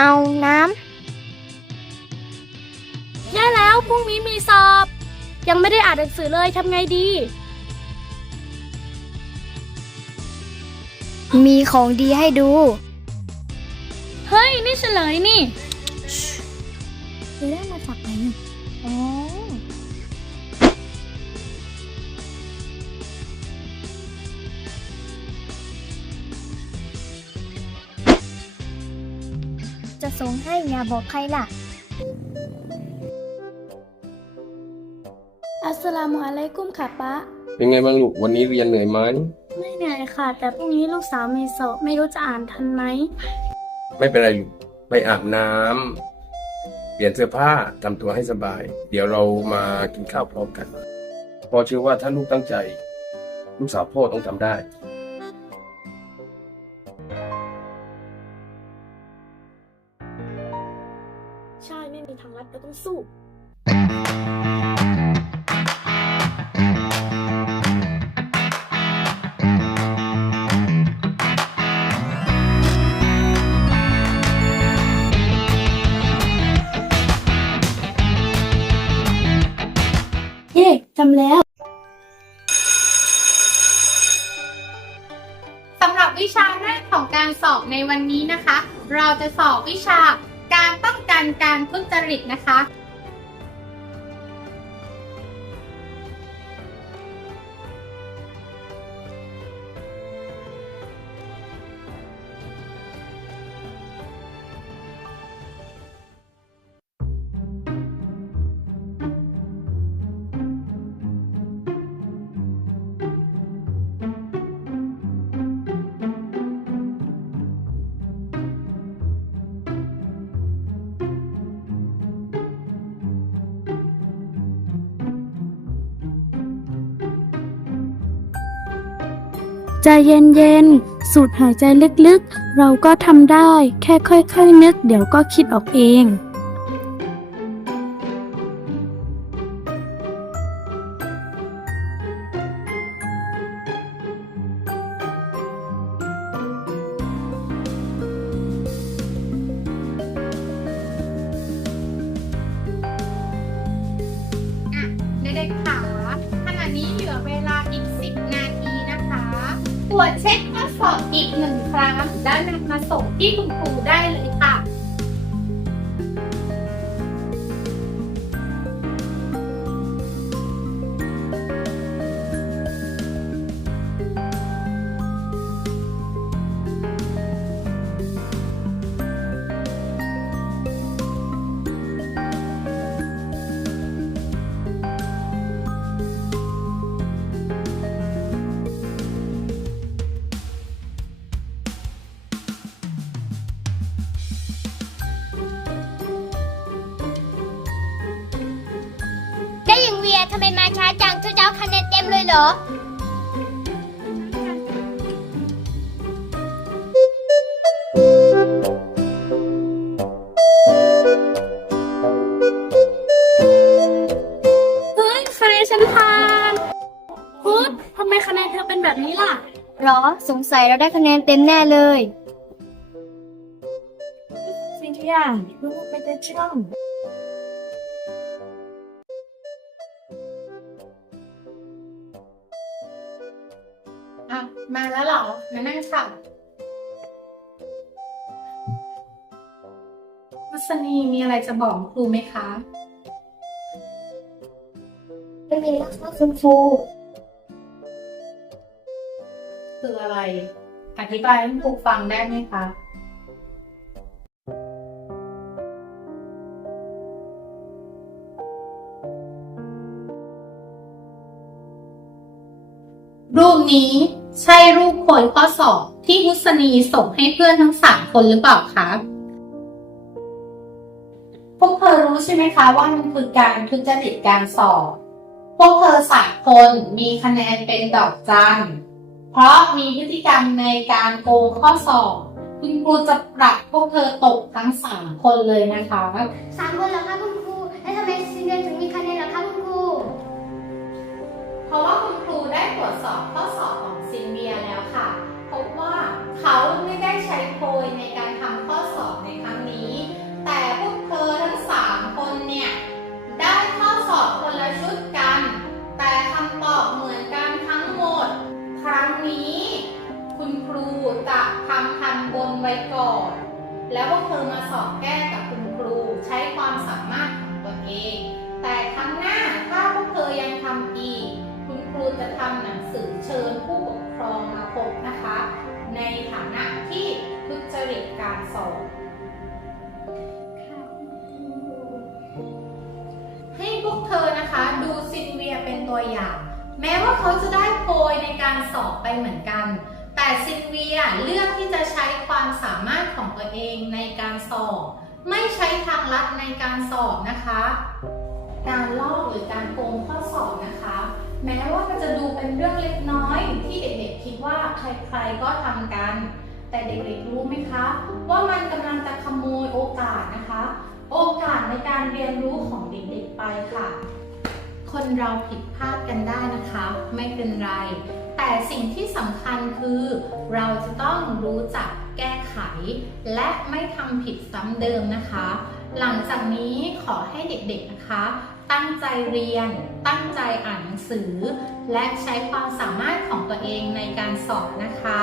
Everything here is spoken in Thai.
เอาน้แย่แล้วพรุ่งนี้มีสอบ ยังไม่ได้อ่านหนังสือเลยทำไงดีำมีของดีให้ดู เฮ้ย นี่เฉลยนี่เดี๋ยวได้มา ส่งให้อย่าบอกใครล่ะ อัสสลามุอะลัยกุมค่ะป๊าเป็นไงบ้างลูก วันนี้เรียนเหนื่อยไหมไม่เหนื่อยค่ะ แต่พรุ่งนี้ลูกสาวมีสอบไม่รู้จะอ่านทันไหม ไม่เป็นไรลูก ไปอาบน้ำเปลี่ยนเสื้อผ้าทำตัวให้สบาย เดี๋ยวเรามากินข้าวพร้อมกันพ่อเชื่อว่าถ้าลูกตั้งใจ ลูกสาวพ่อต้องทำได้ ใช่ไม่มีทางลัดก็ต้องสู้เย่ทำแล้ว สำหรับวิชาแรกของการสอบในวันนี้นะคะ เราจะสอบวิชา การป้องกันการทุจริตนะคะ ใจเย็นๆ สูดหายใจลึกๆ เราก็ทำได้ แค่ค่อยๆ นึก เดี๋ยวก็คิดออกเอง ตรวจเช็คข้อสอบอีกหนึ่งครั้ง แล้วนำมาส่งที่คุณครูได้เลยำไมมาช้าจังเธอจะเอาคะแนนเต็มเลยเหรอ เฮ้ยคะแนนฉันผ่านพุธทำไมคะแนนเธอเป็นแบบนี้ล่ะ หรอ สงสัยเราได้คะแนนเต็มแน่เลย สิ่งที่อย่างลูกไม่ได้ช่อง อะมาแล้วเหรอ มานั่งค่ะวัสนีมีอะไรจะบอกครูไหมคะ ไม่มีแล้วค่ะคุณครูคืออะไร อธิบายให้ครูฟังได้ไหมคะ รูปนี้ใช่รูปผลข้อสอบที่มุสนีส่งให้เพื่อนทั้งสามคนหรือเปล่าคะพวกเธอรู้ใช่ไหมคะว่ามันคือการทุจริตการสอบ พวกเธอสามคนมีคะแนนเป็นดอกจันเพราะมีพฤติกรรมในการโกงข้อสอบ คุณครูจะปรับพวกเธอตกทั้งสามคนเลยนะคะสามคนเหรอคะคุณครูแล้วทำไมซินเดนถึงมีคะแนน ราะว่าคุณครูได้ตรวจสอบข้อสอบของซินเวียแล้วค่ะ พบว่าเขาไม่ได้ใช้โพยในการทำข้อสอบในครั้งนี้ แต่พวกเธอทั้ง 3 คนเนี่ย ได้ข้อสอบคนละชุดกัน แต่คำตอบเหมือนกันทั้งหมด ครั้งนี้ คุณครูจะทำทันบนไว้ก่อน แล้วพวกเธอมาสอบแก้กับคุณครูใช้ความสามารถของตัวเอง แต่ครั้งหน้า จะทำหนังสือเชิญผู้ปกครองมาพบนะคะ ในฐานะที่ทุจริตการสอบให้พวกเธอนะคะดูซินเวียเป็นตัวอย่าง แม้ว่าเขาจะได้โพยในการสอบไปเหมือนกัน แต่ซินเวียเลือกที่จะใช้ความสามารถของตัวเองในการสอบ ไม่ใช้ทางลัดในการสอบนะคะ การลอกหรือการโกง เป็นเรื่องเล็กน้อยที่เด็กๆคิดว่าใครๆก็ทำกัน แต่เด็กๆรู้ไหมคะ ว่ามันกำลังจะขโมยโอกาสนะคะ โอกาสในการเรียนรู้ของเด็กๆไปค่ะ คนเราผิดพลาดกันได้นะคะ ไม่เป็นไร แต่สิ่งที่สำคัญคือ เราจะต้องรู้จักแก้ไข และไม่ทำผิดซ้ำเดิมนะคะ หลังจากนี้ขอให้เด็กๆนะคะ ตั้งใจเรียน ตั้งใจอ่านหนังสือ และใช้ความสามารถของตัวเองในการสอบนะคะ